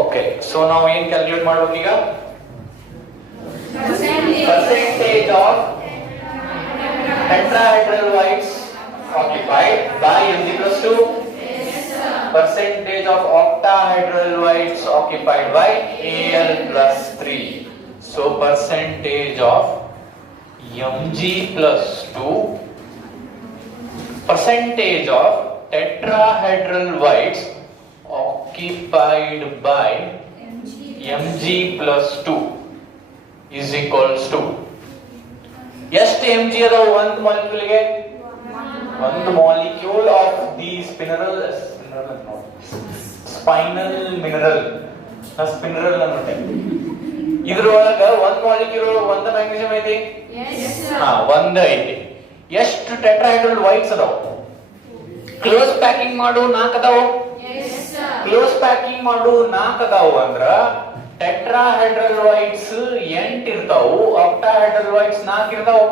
Okay, so ನಾವು ಏನ್ calculate ಮಾಡ್ಬೇಕು ಈಗ? Percentage of tetrahedral whites occupied by Mg plus 2, percentage of octahedral whites occupied by Al plus 3. So percentage of Mg plus 2, percentage of tetrahedral whites occupied by Mg plus 2 is equals to ಎಷ್ಟು mg ಅದಾವ ಒಂದು molecule ಗೆ? ಒಂದು molecule of the ಸ್ಪಿನರಲ್ spinel mineral ಸ್ಪಿನರಲ್ ಅನ್ನುತ್ತೆ. ಇದ್ರೊಳಗ ಒಂದು ಮಾಲಿಕ್ಯೂಲ್ ಒಂದು ಮ್ಯಾಗ್ನೆಸಿಯಂ ಐತಿ, ಒಂದ ಐತಿ. ಎಷ್ಟು ಟೆಟ್ರಾಹೆಡ್ರಲ್ ವೈಟ್ಸ್ ಅದಾವ? ಕ್ಲೋಸ್ ಪ್ಯಾಕಿಂಗ್ ಮಾಡು 4 ಅದಾವ. ಕ್ಲೋಸ್ ಪ್ಯಾಕಿಂಗ್ ಮಾಡು 4 ಅದಾವ ಅಂದ್ರ ಟೆಟ್ರಾಹೆಡ್ರಲ್ ವೈಟ್ಸ್ 8 ಇರ್ತಾವು, ಆಕ್ಟಾಹೆಡ್ರಲ್ ವೈಟ್ಸ್ 4 ಇರ್ತಾವು.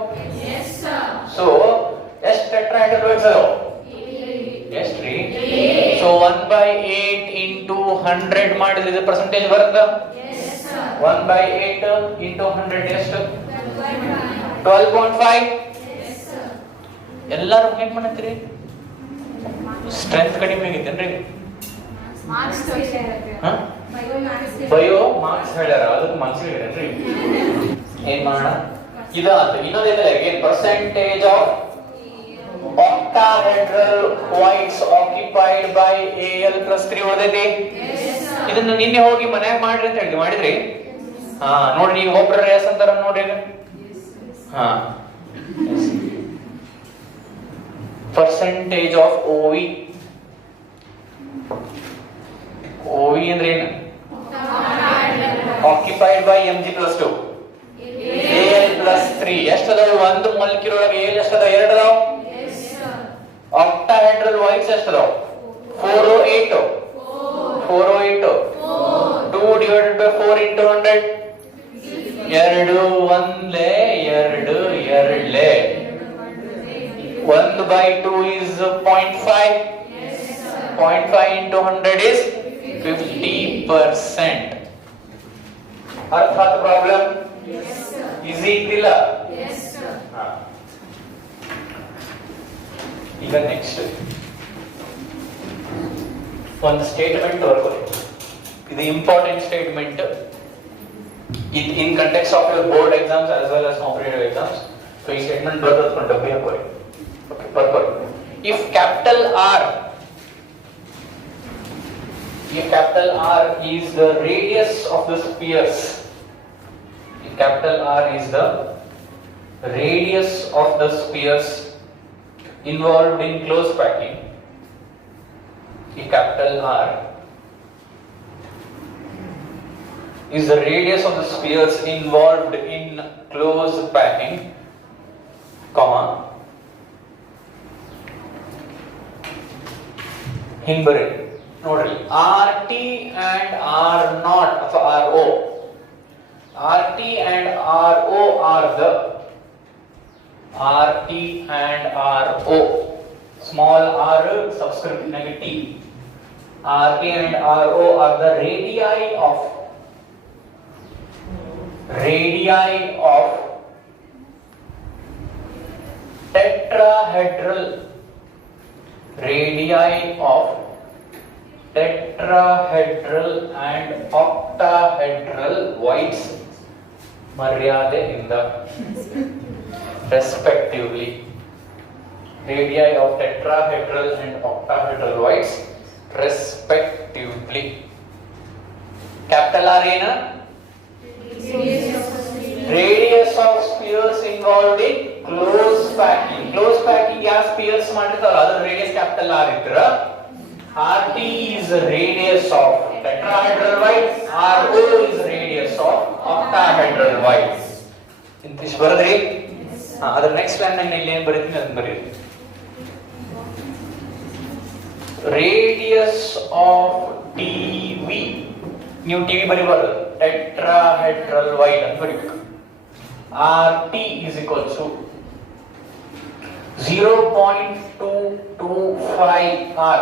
ಸೊ ಎಷ್ಟು ಟೆಟ್ರಾಹೆಡ್ರಲ್ ವೈಟ್ಸ್ ಅದಾವ? ಎಷ್ಟ್ರಿ? ಸೊ 1/8 into 100 ಮಾಡಿದ್ರೆ ಪರ್ಸೆಂಟೇಜ್ ಬರುತ್ತಾ? 1/8 into 100 ಎಷ್ಟು? 12.5. ಎಲ್ಲರೂ ಏನ್ ಮಾಡತ್ತೀರಿ? ಸ್ಟ್ರೆಂತ್ ಕಡಿಮೆ ಆಗೈತೇನ್ರಿ? ಬಯೋ ಮಾರ್ಕ್ಸ್ ಹೇಳ್ಯಾರ, ಅದಕ್ಕೆ ಮನ್ಸಿಗೆ ಹೇಳ್ರಿ. ಏನ್ ಮಾಡೋಣ? ಇದಾತ ಇನ್ನೊಂದೈತಲ್ಲ, ಏನ್ percentage of octahedral whites occupied by Al plus 3 ಓದೈತಿ. ಇದನ್ನ ನಿನ್ನೆ ಹೋಗಿ ಮನ್ಯಾಗ ಮಾಡ್ರಿ ಅಂತ ಹೇಳಿದ್ವಿ, ಮಾಡಿದ್ರಿ? ಹಾ, ನೋಡ್ರಿ ಒಬ್ರ ಎಸ್ ಅಂತಾರ ನೋಡ್ರಿ. ಹಾ, ಪರ್ಸೆಂಟೇಜ್ ಆಫ್ OV. OV ಅಂದ್ರೆ ಏನು? occupied by Mg plus 2 Al plus 3. ಎಷ್ಟು ಅದಾವ ಒಂದು ಮಾಲಿಕ್ಯೂಲ್ ಒಳಗೆ? Al ಎಷ್ಟು ಅದಾವ? 2 ಅದಾವ. octahedral whites ಎಷ್ಟು ಅದಾವ? 408. 2 divided by 4 into 100. 2 ಒಂದ್ಲೆ 2 ಎರಡ್ಲೆ. 1/2 is 0.5. 0.5 into 100 is 50%. ಅರ್ಥ ಆಯ್ತು ಪ್ರಾಬ್ಲಮ್? ಈಸಿ ಇತ್ತಿಲ್ಲ? ಈಗ ನೆಕ್ಸ್ಟ್ ಒಂದು ಸ್ಟೇಟ್ಮೆಂಟ್ ಬರ್ಕೊಳ್ಳಿ. ಇದು important statement in context of your board exams as well as competitive exams. So ಈ ಸ್ಟೇಟ್ಮೆಂಟ್ ಬರ್ಕೊಂಡು ಡಬ್ಬಿ ಹಾಕೊಳ್ಳಿ. ಓಕೆ, ಬರ್ಕೊಳ್ಳಿ. If capital R is the radius of the spheres. If capital R is the radius of the spheres involved in close packing. If capital R is the radius of the spheres involved in close packing, comma, ಹಿಂಬರಿ ನೋಡ್ರಿ, RT and R0 ಅಥವಾ RO. RT and RO are the RT and RO. Small r subscript negative. RT and RO are the radii of tetrahedral and octahedral whites ಮರ್ಯಾದೆಯಿಂದ respectively. Radii of tetrahedral and octahedral whites respectively. Capital R ಏನು? Radius of spheres involved in close packing. Close packing ಯಾವ spheres ಮಾಡಿರ್ತಾರ ಅದರ radius capital R ಇದ್ರ. RT is the radius of tetrahedral whites, RO is the radius of octahedral whites. ಇಂತಿಷ್ಟು ಬರದ್ರಿ? ಅದರ next line ನಾನು ಇಲ್ಲಿ ಏನು ಬರೀತೀನಿ ಅದನ್ನ ಬರೀರಿ. Radius of TV, ನೀವು TV ಬರೀಬಾರ್ದು, tetrahedral white ಅಂತ ಬರೀಬೇಕು. RT is equal to 0.225 R.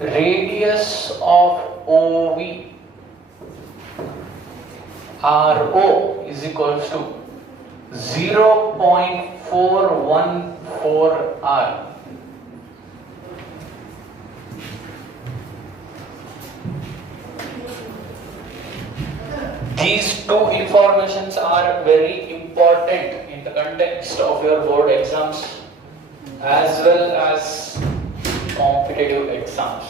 radius of OV RO is equals to 0.414 R. These two informations are very important in the context of your board exams as well as competitive exams.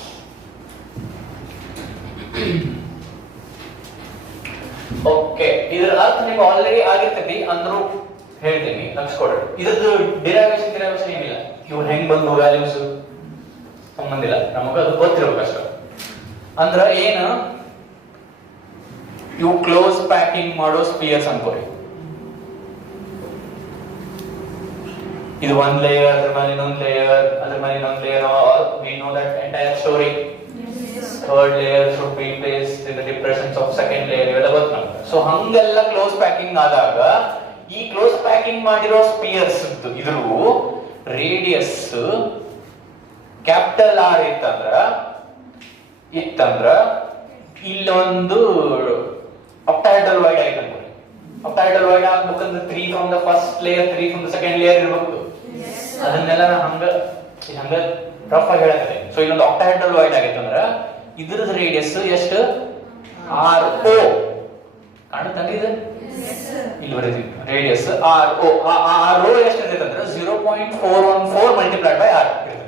Okay, ಇದರ ಅರ್ಥ ನಿಮ್ಗೆ already ಆಗಿರ್ತೈತಿ ಅಂದ್ರೂ ಹೇಳ್ತೀನಿ, ಲಕ್ಷಕೊಡ್ರಿ. ಇದ್ರದ್ದು derivation ಏನಿಲ್ಲ, ಇವ್ ಹೆಂಗ್ ಬಂದು ವ್ಯಾಲ್ಯೂಸ್ ಸಂಬಂಧಿಲ್ಲ, ನಮಗ ಅದು ಗೊತ್ತಿರ್ಬೇಕು ಅಷ್ಟ. ಅಂದ್ರ ಏನು, ಇವು ಕ್ಲೋಸ್ ಪ್ಯಾಕಿಂಗ್ ಮಾಡೋ ಸ್ಪಿಯರ್ಸ್ ಅನ್ಕೋರಿ. ಇದು ಒಂದ್ ಲೇಯರ್, ಅದ್ರ ಮೇಲೆ ಇನ್ನೊಂದ್ ಲೇಯರ್, ಅದ್ರ ಮೇಲೆ ಇನ್ನೊಂದ್ layer. We know that entire story. Third layer should be placed in the depressions of second layer. ಇವೆಲ್ಲ ಗೊತ್ತು ನಮ್ಗೆ. ಸೊ ಹಂಗೆಲ್ಲ ಕ್ಲೋಸ್ ಪ್ಯಾಕಿಂಗ್ ಆದಾಗ ಈ ಕ್ಲೋಸ್ ಪ್ಯಾಕಿಂಗ್ ಮಾಡಿರೋ ಸ್ಪಿಯರ್ಸ್ ಇದ್ರ ರೇಡಿಯಸ್ ಕ್ಯಾಪಿಟಲ್ ಆರ್ ಇತ್ತಂದ್ರ ಇಲ್ಲೊಂದು ಆಕ್ಟಾಹೆಡ್ರಲ್ ವೈಡ್ ಆಯ್ತು ಅನ್ಕೊಳ್ಳಿ. ಆಕ್ಟಾಹೆಡ್ರಲ್ ವೈಡ್ ಆಗ್ಬೇಕಂದ್ರೆ 3 from the first layer, 3 from the second layer ಇರ್ಬೇಕು. ಅದನ್ನೆಲ್ಲ ಹಂಗ ರಫ್ ಆಗಿ ಹೇಳಕತ್ತೆ. ಸೊ ಇಲ್ಲೊಂದು ಆಕ್ಟಾಹೆಡ್ರಲ್ ವೈಡ್ ಆಗೈತೆ ಅಂದ್ರ ಇದ್ರದ್ದು ರೇಡಿಯಸ್ ಎಷ್ಟು, RO ಕಾಣುತ್ತಂದ್ರೆ ಇದು ಇಲ್ಲಿ ಬರೀತೀವಿ. ರೇಡಿಯಸ್ RO ಎಷ್ಟು ಇರ್ತೈತೆ ಅಂದ್ರೆ 0.414 ಮಲ್ಟಿಪ್ಲೈಡ್ ಬೈ R ಇರ್ತೈತೆ.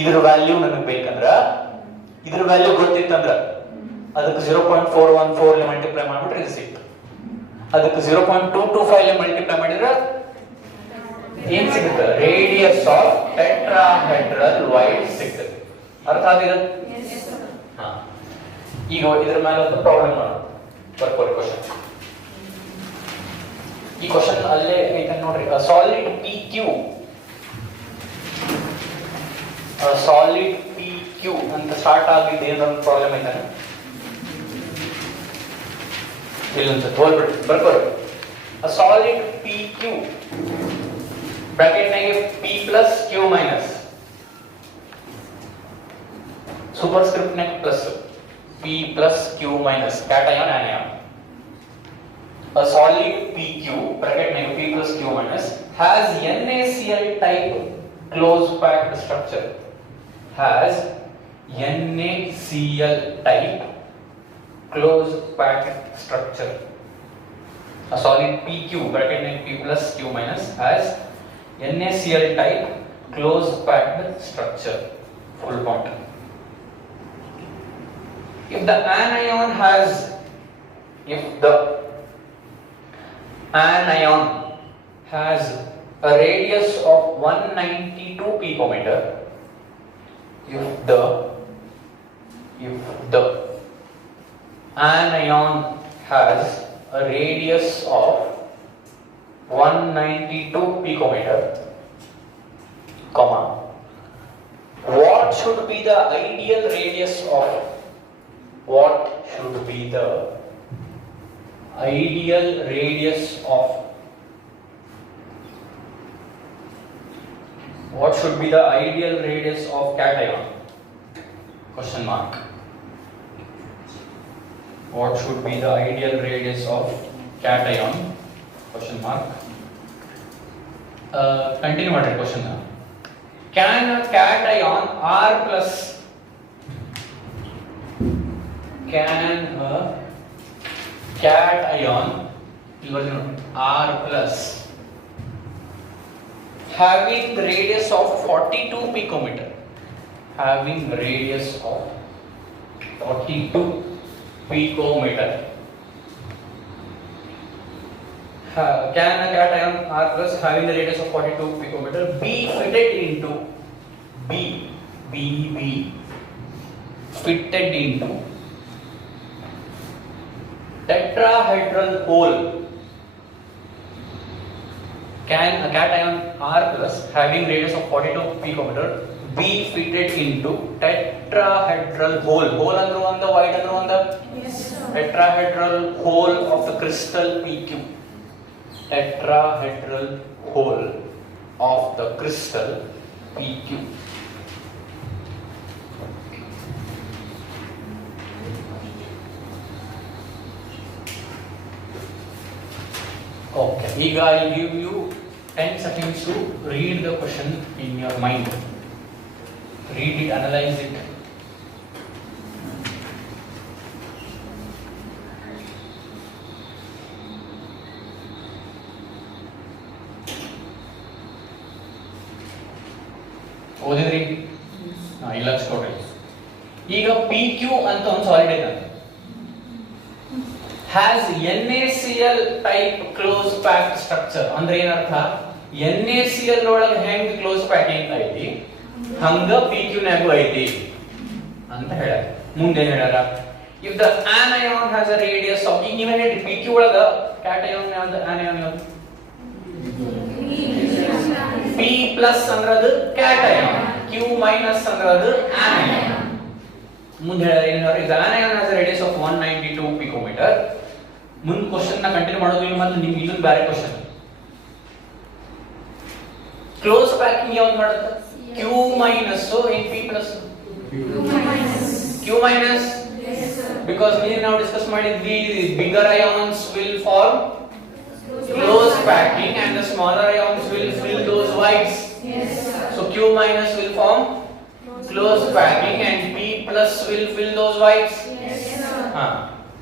ಇದ್ರ ವ್ಯಾಲ್ಯೂ ನನಗೆ ಬೇಕಂದ್ರ, ಇದ್ರ ವ್ಯಾಲ್ಯೂ ಗೊತ್ತಿತ್ತಂದ್ರ ಅದಕ್ಕೆ 0.414 ಮಲ್ಟಿಪ್ಲೈ ಮಾಡ್ಬಿಟ್ರೆ ಇದು ಸಿಕ್ತು. ಅದಕ್ಕೆ 0.225 ಮಲ್ಟಿಪ್ಲೈ ಮಾಡಿದ್ರೆ ಏನ್ ಸಿಗುತ್ತೆ, ರೇಡಿಯಸ್ ಆಫ್ ಟೆಟ್ರಾಹೆಡ್ರಲ್ ವೈಡ್ ಸಿಗ್ತದೆ. ಅರ್ಥ ಆಗಿದೆ? ಈಗ ಇದ್ರ ಮೇಲೆ ಒಂದು ಪ್ರಾಬ್ಲಮ್ ಬರ್ಕೋರಿ ಕ್ವಶನ್. ಈ ಕ್ವಶನ್ ಅಲ್ಲೇ ಐತೆ ನೋಡ್ರಿ. ಸಾಲಿಡ್ PQ ಅಂತ ಸ್ಟಾರ್ಟ್ ಆಗಿದ್ದು ಏನೊಂದು ಪ್ರಾಬ್ಲಮ್ ಐತೆ ಇಲ್ಲೊಂದು ಹೋಲ್ಬಿಟ್ಟು ಬರ್ಕೋರಿ. ಸಾಲಿಡ್ PQ ಬ್ರಾಕೆಟ್ ನಾಗೆ P plus Q minus super script ನಾಗ plus P plus Q minus cation anion. A solid PQ bracket name P plus Q minus has NaCl type close packed structure. Has NaCl type close packed structure. A solid PQ bracket name P plus Q minus has NaCl type close packed structure. Full point. If the anion has a radius of 192 picometer, if the anion has a radius of 192 picometer, comma, what should be the ideal radius of what should be the ideal radius of cation? Question mark. What should be the ideal radius of cation? Question mark. Continue ಮಾಡಿ question. Can a cation R plus can a cation R plus having radius of 42 picometer, having radius of 42 picometer, can a cation R plus having the radius of 42 picometer be fitted into fitted into tetrahedral hole? Can a cation R plus having radius of 42 picometer be fitted into tetrahedral hole? Hole andru onda, wide andru onda? Yes, sir. Tetrahedral hole of the crystal PQ. Tetrahedral hole of the crystal PQ. ಈಗ I give you 10 seconds to read the question in your mind. Read it, analyze it. ಓದಿದ್ರಿ? ಇಲ್ಲ ಕೊಡ್ರಿ. ಈಗ PQ ಅಂತ ಒಂದು solid ಇದೆ. has NaCl type close packed structure. ಅಂದ್ರೆ ಏನರ್ಥ? NaCl ಒಳಗೆ ಹೆಂಗ್ ಕ್ಲೋಸ್ ಪ್ಯಾಕಿಂಗ್ ಐತಿ ಹಂಗ PQ ನಾಗೂ ಐತಿ ಅಂತ ಹೇಳ್ಯಾರ. ಮುಂದೆ ಹೇಳ್ಯಾರ if the anion has a radius of, ಈಗ ನೀವೇ ಹೇಳಿ PQ ಒಳಗ cation ಯಾವ್ದು anion ಯಾವ್ದು? P plus ಅಂದ್ರೆ ಅದು cation, Q minus ಅಂದ್ರೆ ಅದು anion. ಮುಂದೆ ಹೇಳಿದ್ರೆ if the anion has a radius of 192 picometer, ಮುಂದೆ ಕ್ವಶನ್ ನ ಕಂಟಿನ್ಯೂ ಮಾಡೋದು ಮತ್ತೆ ನಿಮ್ಗೆ ಇನ್ನೊಂದು ಬೇರೆ ಕ್ವಶನ್. ಕ್ಲೋಸ್ ಪ್ಯಾಕಿಂಗ್ ಯಾವ್ದು ಮಾಡುತ್ತೆ? Q minus, so in P plus Q minus, because we now discuss ಮಾಡಿದ್ವಿ bigger ions will form close packing and the smaller ions will fill those voids. So Q minus will form close packing and P plus will fill those voids.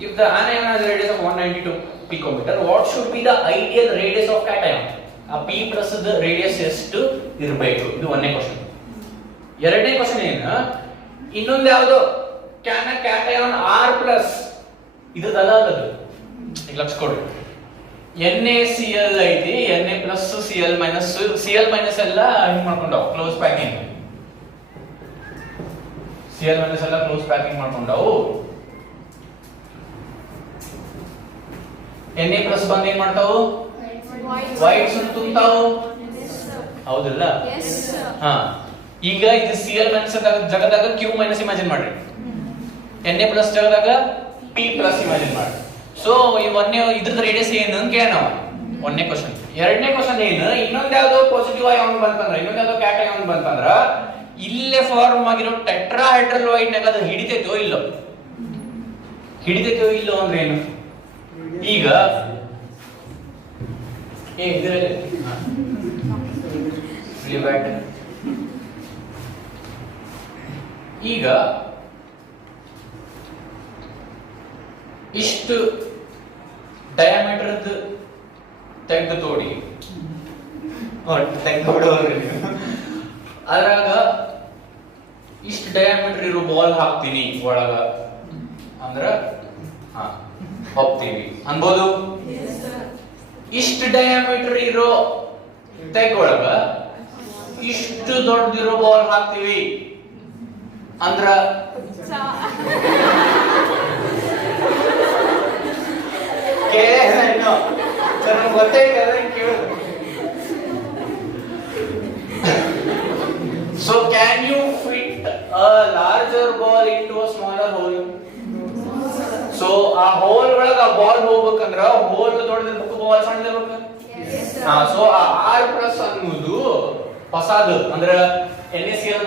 If the anion has a radius of 192 picometer, what should be the ideal radius of cation? A P plus the radius ಎಷ್ಟು ಇರಬೇಕು? ಇದು ಒಂದನೇ question. ಎರಡನೇ question ಏನು? ಇನ್ನೊಂದು ಯಾವುದು? Can cation R plus ಇದು ಅದಾದದು. ಈಗ ಲಕ್ಷ ಕೊಡಿ. NaCl ಐತಿ, Na plus Cl minus, Cl minus ಎಲ್ಲ ಹಿಂಗ್ ಮಾಡ್ಕೊಂಡಾವು ಕ್ಲೋಸ್ ಪ್ಯಾಕಿಂಗ್. Cl minus ಎಲ್ಲ ಕ್ಲೋಸ್ ಪ್ಯಾಕಿಂಗ್ ಮಾಡ್ಕೊಂಡಾವು. Na plus ಬಂದು ಏನ್ ಮಾಡ್ತಾವು? ವೈಟ್ಸ್ ತುಂಬ್ತಾವು. ಹೌದಲ್ಲ? ಈಗ ಇದು Cl minus ಜಾಗದಾಗ Q minus ಇಮ್ಯಾಜಿನ್ ಮಾಡ್ರಿ. Na plus ಜಾಗದಾಗ P plus ಇಮ್ಯಾಜಿನ್ ಮಾಡ್ರಿ. ಸೊ ಈ ಒಂದೇ ಇದ್ರದ ರೇಡಿಯಸ್ ಏನು ಅಂತ ಕೇಳೋಣ. ಒಂದನೇ ಕ್ವಶನ್. ಎರಡನೇ ಕ್ವಶನ್ ಏನು? ಇನ್ನೊಂದು ಯಾವ್ದೋ ಪಾಸಿಟಿವ್ ಅಯಾನ್ ಬಂತಂದ್ರ, ಇನ್ನೊಂದು ಯಾವ್ದೋ ಕ್ಯಾಟಯಾನ್ ಬಂತಂದ್ರ ಇಲ್ಲೇ ಫಾರ್ಮ್ ಆಗಿರೋ ಟೆಟ್ರಾಹೈಡ್ರಲ್ ವೈಡ್ ನಾಗ ಅದು ಹಿಡಿತೈತೋ ಇಲ್ಲೋ? ಹಿಡಿತೈತೋ ಇಲ್ಲೋ ಅಂದ್ರೆ ಏನು? ಈಗ ಈಗ ಇಷ್ಟು ಡಯಾಮೀಟರ್ ತೆಗೆದು ತೋಡಿ ಅದ್ರಾಗ ಇಷ್ಟು ಡಯಾಮೀಟರ್ ಇರೋ ಬಾಲ್ ಹಾಕ್ತೀನಿ ಒಳಗ ಅಂದ್ರ ಹೋಗ್ತೀವಿ ಅನ್ಬೋದು. ಇಷ್ಟು ಡಯಾಮೀಟರ್ ಇರೋ ತೆಗ್ ಒಳಗ ಇಷ್ಟು ದೊಡ್ಡದಿರೋ ಬಾಲ್ ಹಾಕ್ತಿವಿ ಅಂದ್ರ So can you fit a larger ball into a smaller hole? So ಆ ಹೋಲ್ ಒಳಗ ಆ ಬಾಲ್ ಹೋಗ್ಬೇಕಂದ್ರ ಹೋಲ್ ದೊಡ್ಡದಿರ್ಬೇಕು, ಬಾಲ್ ಸಣ್ಣದಿರ್ಬೇಕು. ಸೊ ಆ R+ ಅನ್ನೋದು ಹೊಸದು ಅಂದ್ರ NaCl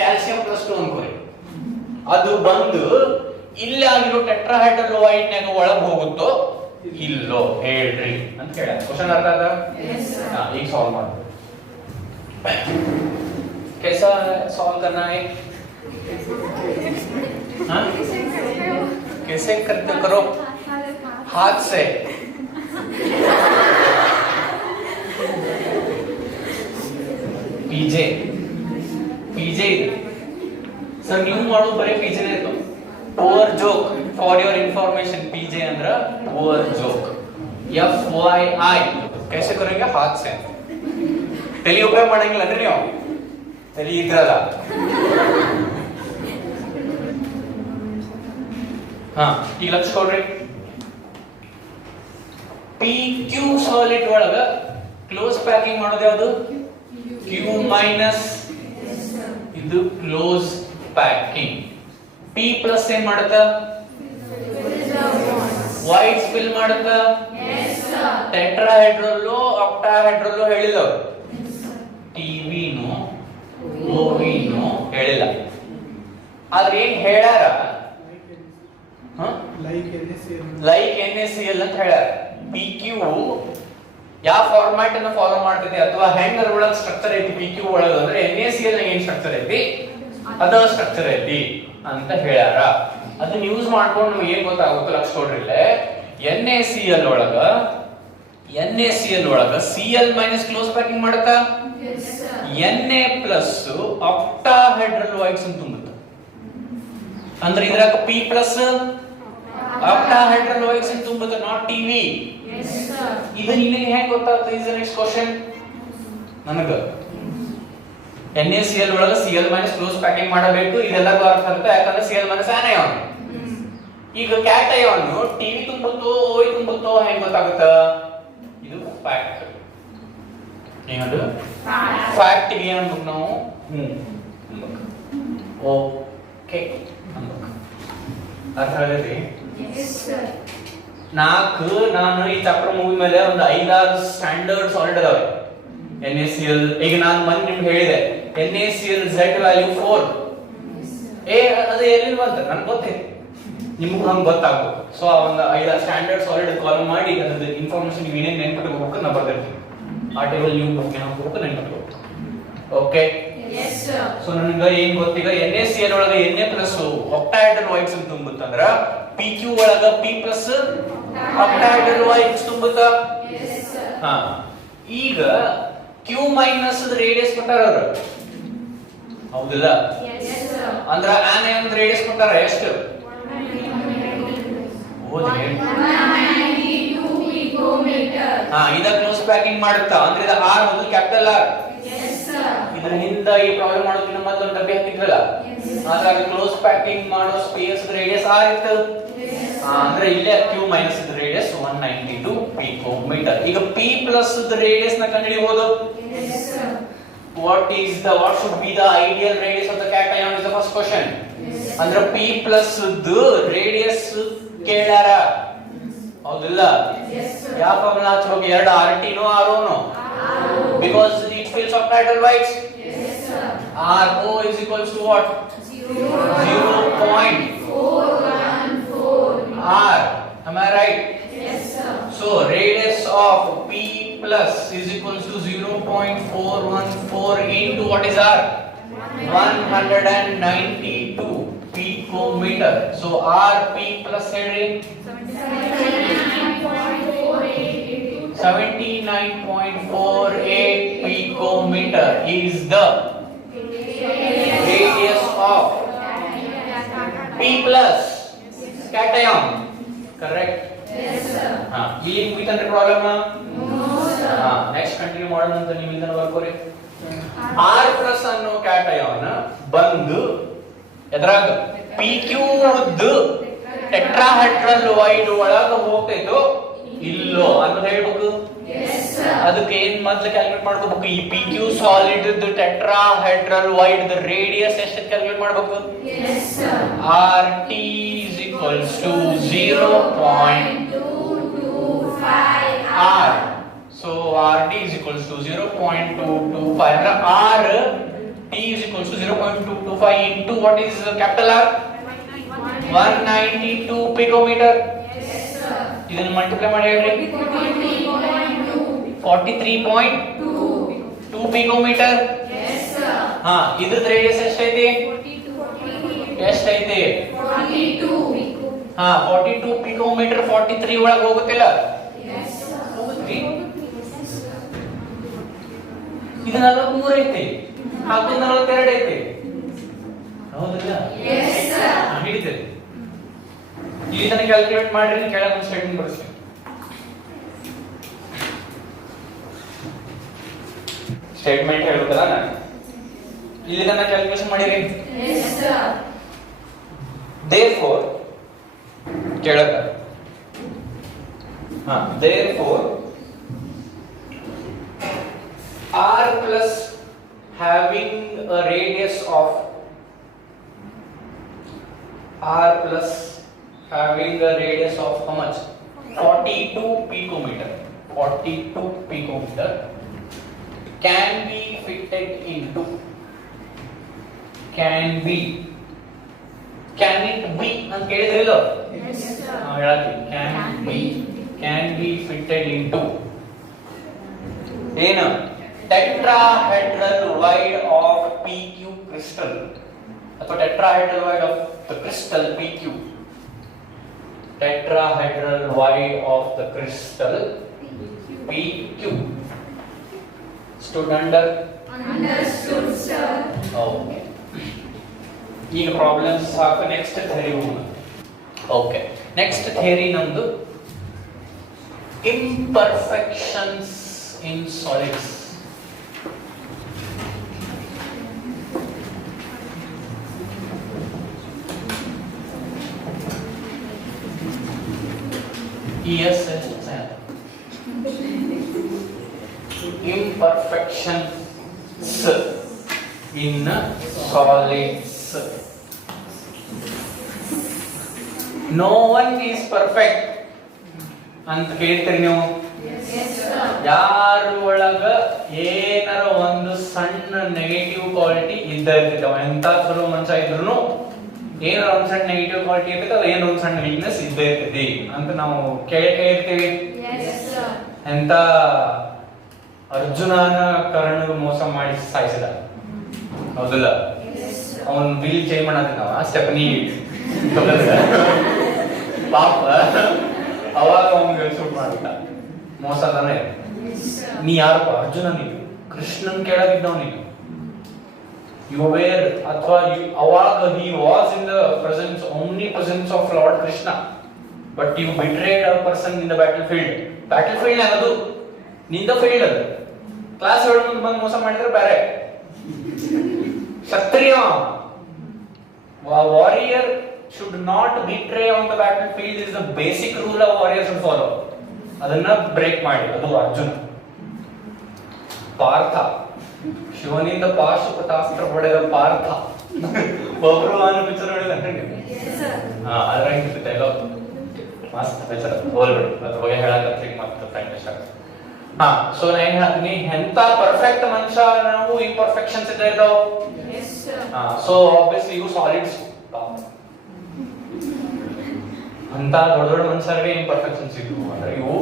ಕ್ಯಾಲ್ಸಿಯಂ +2 ಅನ್ಕೋರಿ. ಅದು ಬಂದು ಇಲ್ಲಿ ಆಗಿರೋ ಟೆಟ್ರಾಹೈಡ್ರಲ್ ವೈಡ್ ನಾಗ ಒಳಗೆ ಹೋಗುತ್ತೋ ಇಲ್ಲೋ ಹೇಳ್ರಿ ಅಂತ ಕೇಳ. ಕ್ವಶನ್ ಅರ್ಥ ಆದ? ಈಗ ಸಾಲ್ವ್ ಮಾಡು. कैसा सॉल्व करना है? हाँ? कैसे करते करो? हाथ से. पीजे सर ನೀವು ಮಾಡು ಬರೀ ಪೀಜೆ ಇತ್ತು. Over joke for your information. PJ अंदर ओवर जोक. FYI कैसे करेंगे? हाथ से. तली उपयोग ಮಾಡಂಗಿಲ್ಲ ಅಂದ್ರೆ ನೀವು तली ಇದ್ರಲ್ಲ. ಈಗ ಲಕ್ಷ ಕೊಡ್ರಿ. PQ ಸಾಲಿಡ್ ಒಳಗ ಕ್ಲೋಸ್ ಪ್ಯಾಕಿಂಗ್ ಮಾಡೋದು ಯಾವುದು? Q minus. ಇದು ಕ್ಲೋಸ್ ಪ್ಯಾಕಿಂಗ್. P ಪ್ಲಸ್ ಏನ್ ಮಾಡುತ್ತಾ? ವೈಟ್ ಸ್ಪಿಲ್ ಮಾಡುತ್ತಾ? ಟೆಟ್ರಾಹೈಡ್ರಲ್ಲೋ ಆಕ್ಟಾಹೈಡ್ರಲ್ಲೋ ಹೇಳಿಲ್ಲ ಅವರು. TVನೋ OVನೋ ಹೇಳಿಲ್ಲ. ಆದ್ರೆ ಏನ್ ಹೇಳ್ಯಾರ? ಲೈಕ್ NaCl ಅಂತ ಹೇಳ್ಯಾರ. PQ ಯಾವ ಫಾರ್ಮ್ಯಾಟ್ ಅನ್ನು ಫಾಲೋ ಮಾಡ್ತೈತಿ ಅಥವಾ ಹೆಂಗ್ ಅದ್ರ ಒಳಗೆ ಸ್ಟ್ರಕ್ಚರ್ ಐತಿ PQ ಒಳಗ ಅಂದ್ರೆ NaCl ನಾಗ ಏನ್ ಸ್ಟ್ರಕ್ಚರ್ ಐತಿ ಅದ ಸ್ಟ್ರಕ್ಚರ್ ಐತಿ ಅಂತ ಹೇಳ್ಯಾರ. ಅದನ್ನ ಯೂಸ್ ಮಾಡ್ಕೊಂಡು ನಮ್ಗೆ ಏನ್ ಗೊತ್ತಾಗುತ್ತೆ ಲಕ್ಷ ಕೊಡ್ರಿ ಇಲ್ಲೇ NaCl ಒಳಗ Cl ಮೈನಸ್ ಕ್ಲೋಸ್ ಪ್ಯಾಕಿಂಗ್ ಮಾಡಕ Na ಪ್ಲಸ್ ಆಕ್ಟಾಹೆಡ್ರಲ್ ವೈಟ್ಸ್ ಅಂತ ತುಂಬುತ್ತ. ಅಂದ್ರೆ ಇದ್ರಾಗ P ಪ್ಲಸ್ ಆಕ್ಟಾಹೆಡ್ರಲ್ ವೈಟ್ಸ್ ಅಂತ ತುಂಬುತ್ತ, ನಾಟ್ TV. ಇದು ನಿನಗೆ ಹೆಂಗ್ ಗೊತ್ತಾಗುತ್ತೆ? Is the next question. ನನಗ NaCl ಒಳಗ Cl ಮೈನಸ್ ಕ್ಲೋಸ್ ಪ್ಯಾಕಿಂಗ್ ಮಾಡಬೇಕು, ಇದೆಲ್ಲದೂ ಅರ್ಥ ಆಗುತ್ತೆ. ಯಾಕಂದ್ರೆ Cl ಮೈನಸ್ ಆನಯಾನ್. ಈಗ ಕ್ಯಾಟಯಾನ್ TV ತುಂಬುತ್ತೋ OI ತುಂಬುತ್ತೋ ಹೆಂಗ್ ಗೊತ್ತಾಗುತ್ತ? ಇದು ಫ್ಯಾಕ್ಟ್. ಏನದು ಫ್ಯಾಕ್ಟ್ ಗೆ ಅನ್ಬೇಕು ನಾವು ಓಕೆ ಅನ್ಬೇಕು. ಅರ್ಥ ಆಗೈತಿ? ನಾನು ಈ ಚಾಪ್ಟರ್ ಮುಗಿದ ಮೇಲೆ ಒಂದು 5-6 ಸ್ಟ್ಯಾಂಡರ್ಡ್ ಸಾಲಿಡ್ ಅದಾವೆ. NaCl ಈಗ ನಾನು ಮೊನ್ನೆ ನಿಮ್ಗೆ ಹೇಳಿದೆ NaCl Z ವ್ಯಾಲ್ಯೂ 4 ಅದು ಎಲ್ಲಿ ಬಂತ ನನಗೆ ಗೊತ್ತಿದೆ, ನಿಮಗೂ ಹಂಗೆ ಗೊತ್ತಾಗ್ಬೇಕು. ಸೊ ಆ ಒಂದು 5-6 ಸ್ಟ್ಯಾಂಡರ್ಡ್ ಸಾಲಿಡ್ ಕಾಲಮ್ ಮಾಡಿ ಅದ್ರದ್ದು ಇನ್ಫಾರ್ಮೇಶನ್ ನೀವು ಏನೇನು ನೆನ್ಪಿಟ್ಕೋಬೇಕು ನಾ ಬರ್ದಿರ್ತೀನಿ. ಆ ಟೇಬಲ್ ನೀವು ಹಾಕೋಬೇಕು, ನೆನ್ಪಿಟ್ಕೋಬೇಕು. ಓಕೆ, ಸೊ ನನಗೆ ಏನ್ ಗೊತ್ತೀಗ NaCl ಒಳಗ Na ಪ್ಲಸ್ ಆಕ್ಟಾಹೆಡ್ರಲ್ ವೈಟ್ಸ್ ಅಂತ ತುಂಬುತ್ತಂದ್ರ PQ ಒಳಗ P ಪ್ಲಸ್ ಆಕ್ಟಾಹೆಡ್ರಲ್ ವೈಟ್ಸ್ ತುಂಬುತ್ತ. ಹಾ, ಈಗ Q ಮೈನಸ್ ರೇಡಿಯಸ್ ಕೊಟ್ಟಾರ ಅವರು, ಹೌದಿಲ್ಲ? ಅಂದ್ರ ಆನಯಾನ್ ರೇಡಿಯಸ್ ಕೊಟ್ಟಾರ ಎಷ್ಟು? ಇದ ಕ್ಲೋಸ್ ಪ್ಯಾಕಿಂಗ್ ಮಾಡುತ್ತಾ ಅಂದ್ರೆ ಇದು R ಒಂದು ಕ್ಯಾಪಿಟಲ್ R. ಇದರ ಹಿಂದ ಈ ಪ್ರಾಬ್ಲಮ್ ಮಾಡೋದನ್ನ ಮೊದಲು ಡಬ್ಬಿ ಹಾಕಿದ್ರಲ್ಲ, ಆದ್ರೆ ಕ್ಲೋಸ್ ಪ್ಯಾಕಿಂಗ್ ಮಾಡೋ ಸ್ಪೇಸ್ ರೇಡಿಯಸ್ R ಇತ್ತು. ಅಂದ್ರೆ ಇಲ್ಲೇ Q ಮೈನಸ್ ರೇಡಿಯಸ್ 192 ಪಿಕೋಮೀಟರ್. ಈಗ P ಪ್ಲಸ್ ರೇಡಿಯಸ್ ನ ಕಂಡುಹಿಡಿಯಬಹುದು. what should be the ideal radius of the cation is the first question. ಅಂದ್ರೆ P plus the radius ಕೇಳಾರ, ಹೌದಿಲ್ಲ? ಯಾವ ಫಾರ್ಮುಲಾ ಹಚ್ಚಬೇಕು? 2 RT no RO no? because it fills octahedral whites. RO is equals to what? 0.414 R. Am I right? Yes sir. So radius of P plus is equals to 0.414 into what is R? 192 picometer. So RP plus ಹೇಳಿ 79.48 picometer is the radius of P plus cation. Correct? Yes sir. ಇಲ್ಲಿ ಮುಗಿತಂದ್ರೆ problem? No sir. Next continue ಮಾಡೋಣ ಅಂತ ನೀವು ಇದನ್ನ ಬರ್ಕೋರಿ. R plus ಅನ್ನೋ cation ಬಂದು ಎದ್ರಾಗ PQ ದ ಟೆಟ್ರಾಹೆಡ್ರಲ್ ವೈಡ್ ಒಳಗ ಹೋಗ್ತೈತೋ ಇಲ್ಲೋ ಅಂತ ಹೇಳ್ಬೇಕು. ಅದಕ್ಕೆ ಏನ್ ಮೊದಲು ಕ್ಯಾಲ್ಕುಲೇಟ್ ಮಾಡ್ಕೋಬೇಕು? ಈ PQ solid the tetrahedral wide the radius ಎಷ್ಟು ಕ್ಯಾಲ್ಕುಲೇಟ್ ಮಾಡ್ಬೇಕು? RT is equals to 0.225 R. So RT is equals to 0.225. ಅಂದ್ರೆ RT is equals to 0.225 into what is capital R? 192 picometer. ಇದನ್ನ ಮಲ್ಟಿಪ್ಲೈ ಮಾಡಿ ಹೇಳ್ರಿ. 43.2 ಪಿಕೋಮೀಟರ್. ಇದ್ರದ್ದು radius ಎಷ್ಟೈತಿ? ಎಷ್ಟೈತಿ? 42 picometre. 43 ಒಳಗೆ ಹೋಗುತ್ತಿಲ್ಲ? ಹೋಗುತ್ತಿ. ಇದು 43 ಐತಿ, ಅದು 42 ಐತಿ, ಹೌದಿಲ್ಲ? ಹಿಡಿತೈತಿ. ಇಲ್ಲಿ ತನಕ ಕ್ಯಾಲ್ಕುಲೇಟ್ ಮಾಡ್ರಿ, ಕೆಳಗೆ ಒಂದು ಸ್ಟೇಟ್ಮೆಂಟ್ ಬರ್ತೀನಿ. ಸ್ಟೇಟ್ಮೆಂಟ್ ಹೇಳ್ಬೇಕಲ್ಲ ನಾನು. ಇಲ್ಲಿ ತನಕ ಕ್ಯಾಲ್ಕುಲೇಷನ್ ಮಾಡಿರಿ? therefore ಕೆಳಗ therefore R plus having a radius of R plus having a radius of how much? 42 picometer. 42 picometer can be fitted into, can it be ಅಂತ ಕೇಳಿದ್ರಲ್ಲ? ಹೇಳಕ್ಕೆ can be fitted into ಏನು tetrahedral wide of PQ crystal ಅಥವಾ tetrahedral wide of the crystal PQ. Tetrahedral wide of the crystal PQ. Stood under? Understood, sir. Okay. ಈಗ problems ಸಾಕು. Next theory ಹೋಗೋಣ. Okay, next theory ನಮ್ದು imperfections in solids. Yes, imperfections in solids. No one is perfect ಅಂತ ಕೇಳ್ತೀರಿ ನೀವು. ಯಾರ ಒಳಗ ಏನಾರ ಒಂದು ಸಣ್ಣ ನೆಗೆಟಿವ್ ಕ್ವಾಲಿಟಿ ಇದ್ದ ಇರ್ತೈತೆ. ಎಂತ ಚಲೋ ಮನುಷ್ಯ ಇದ್ರು ಏನಾರ ಒಂದ್ ಸಣ್ಣ ನೆಗೆಟಿವ್ ಕ್ವಾಲಿಟಿ ಇರ್ತೈತೆ, ಅದು ಏನೋ ಒಂದ್ ಸಣ್ಣ ವೀಕ್ನೆಸ್ ಇದ್ದ ಇರ್ತೈತಿ ಅಂತ ನಾವು ಕೇಳ್ತೀವಿ. ಎಂತ ಅರ್ಜುನನ ಕರ್ಣಗ ಮೋಸ ಮಾಡಿ ಸಾಯಿಸಿದ, ಹೌದಲ್ಲ? ಅವನ್ ವೀಲ್ ಚೇಂಜ್ ಮಾಡತ್ತಿದ್ದವ, ಸ್ಟೆಪ್ನಿ ಪಾಪ ಅವಾಗ ಅವನಿಗೆ ಶೂಟ್ ಮಾಡ್ಬಿಟ್ಟ. ಮೋಸ ತಾನೆ. ನೀ ಯಾರಪ್ಪ? ಅರ್ಜುನ ನೀನು, ಕೃಷ್ಣನ್ ಕೆಳಗಿದ್ದವ ನೀನು. ಯು ವೇರ್ ಅಥವಾ ಅವಾಗ he was in the presence, omnipresence of Lord Krishna, but you betrayed a person in the battlefield. battlefield ಅನ್ನೋದು ನಿಂದ ಫೀಲ್ಡ್. ಅದು ಕ್ಲಾಸ್ ಹೇಳೋ ಮುಂದೆ ಬಂದು ಮೋಸ ಮಾಡಿದ್ರೆ ಬೇರೆ. ಕ್ಷತ್ರಿಯ warrior should not betray on the battlefield is the basic rule of warrior should follow. ಅದನ್ನ ಬ್ರೇಕ್ ಮಾಡಿ ಅದು ಅರ್ಜುನ. ಪಾರ್ಥ, ಶಿವನಿಂದ ಪಾಶುಪತಾಸ್ತ್ರ ಪಡೆದ ಪಾರ್ಥ. ಬಬ್ರುವಾಹನ ಪಿಕ್ಚರ್ ನೋಡಿದ್ರೆ ಅದ್ರಾಗಿತ್ತು ಡೈಲಾಗ್, ಮಸ್ತ್ ಪಿಕ್ಚರ್. ಹೋಲ್ಬಿಡು, ಅದ್ರ ಬಗ್ಗೆ ಹೇಳಕತ್ತೀನಿ ಮತ್ತೆ ಫ್ರೆಂಡ್. ಸೊ ನಾ ಏನ್ ಹೇಳ್ತೀನಿ, ಎಂತ ಪರ್ಫೆಕ್ಟ್ ಮನುಷ್ಯ ನಾವು ಇಂಪರ್ಫೆಕ್ಷನ್ಸ್ ಇದ್ದ ಇರ್ತಾವ. ಸೊ ಆಬ್ವಿಯಸ್ಲಿ ಇವು ಸಾಲಿಡ್ಸ್. ಅಂತ ದೊಡ್ಡ ದೊಡ್ಡ ಮನುಷ್ಯರಿಗೆ ಇಂಪರ್ಫೆಕ್ಷನ್ಸ್ ಇದ್ವು ಅಂದ್ರೆ ಇವು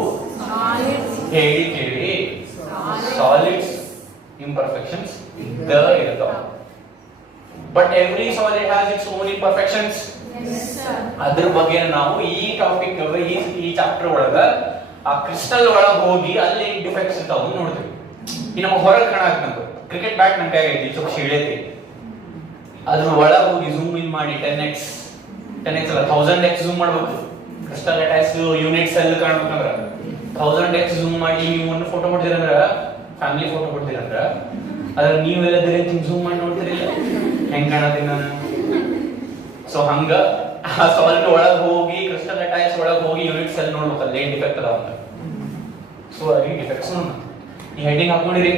ಹೇಳಿ ಕೇಳಿ ಸಾಲಿಡ್ಸ್ ಇಂಪರ್ಫೆಕ್ಷನ್ಸ್ ಇದ್ದ ಇರ್ತಾವ. But every solid has its own imperfections. ಅದ್ರ ಬಗ್ಗೆ ನಾವು ಈ ಟಾಪಿಕ್ ಈ ಚಾಪ್ಟರ್ ಒಳಗ ಆ ಕ್ರಿಸ್ಟಲ್ ಒಳಗ ಹೋಗಿ ಅಲ್ಲಿ ಡಿಫೆಕ್ಟ್ಸ್ ಇರ್ತಾವ ನೋಡ್ತೀವಿ. ಈ ನಮಗೆ ಹೊರಗೆ ಕಾಣಕ್ ಕ್ರಿಕೆಟ್ ಬ್ಯಾಟ್ ನನ್ ಕೈ ಐತಿ, ಚುಕ್ ಶಿಳೈತಿ, ಅದ್ರ ಒಳಗ ಹೋಗಿ ಝೂಮ್ ಇನ್ ಮಾಡಿ 10x ಅಲ್ಲ 1000x ಝೂಮ್ ಮಾಡ್ಬೇಕು. ಕ್ರಿಸ್ಟಲ್ ಅಟ್ಯಾಚ್ ಯೂನಿಟ್ ಸೆಲ್ ಕಾಣ್ಬೇಕಂದ್ರ 1000x ಝೂಮ್ ಮಾಡಿ ನೀವು ಒಂದು ಫೋಟೋ ಕೊಡ್ತೀರಂದ್ರ, ಫ್ಯಾಮಿಲಿ ಫೋಟೋ ಕೊಡ್ತೀರಂದ್ರ ಅದ್ರ ನೀವೆಲ್ಲ ಝೂಮ್ ಮಾಡಿ ನೋಡ್ತಿರಿಲ್ಲ ಹೆಂಗ್ ಕಾಣತೀನಿ ನಾನು. ಸೊ ಹಂಗ ಆ ಸಾಲ್ಟ್ ಒಳಗ್ ಹೋಗಿ ಕ್ರಿಸ್ಟಲ್ ಅಟ್ಯಾಚ್ ಒಳಗ್ ಹೋಗಿ ಯೂನಿಟ್ ಸೆಲ್ ನೋಡ್ಬೇಕಲ್ಲ ಏನ್ ಡಿಫೆಕ್ಟ್ ಅದ ಅಂತ. ಸೊ ಅಲ್ಲಿ ಡಿಫೆಕ್ಟ್ಸ್ ಈ heading ಹಾಕೊಂಡಿರಿ.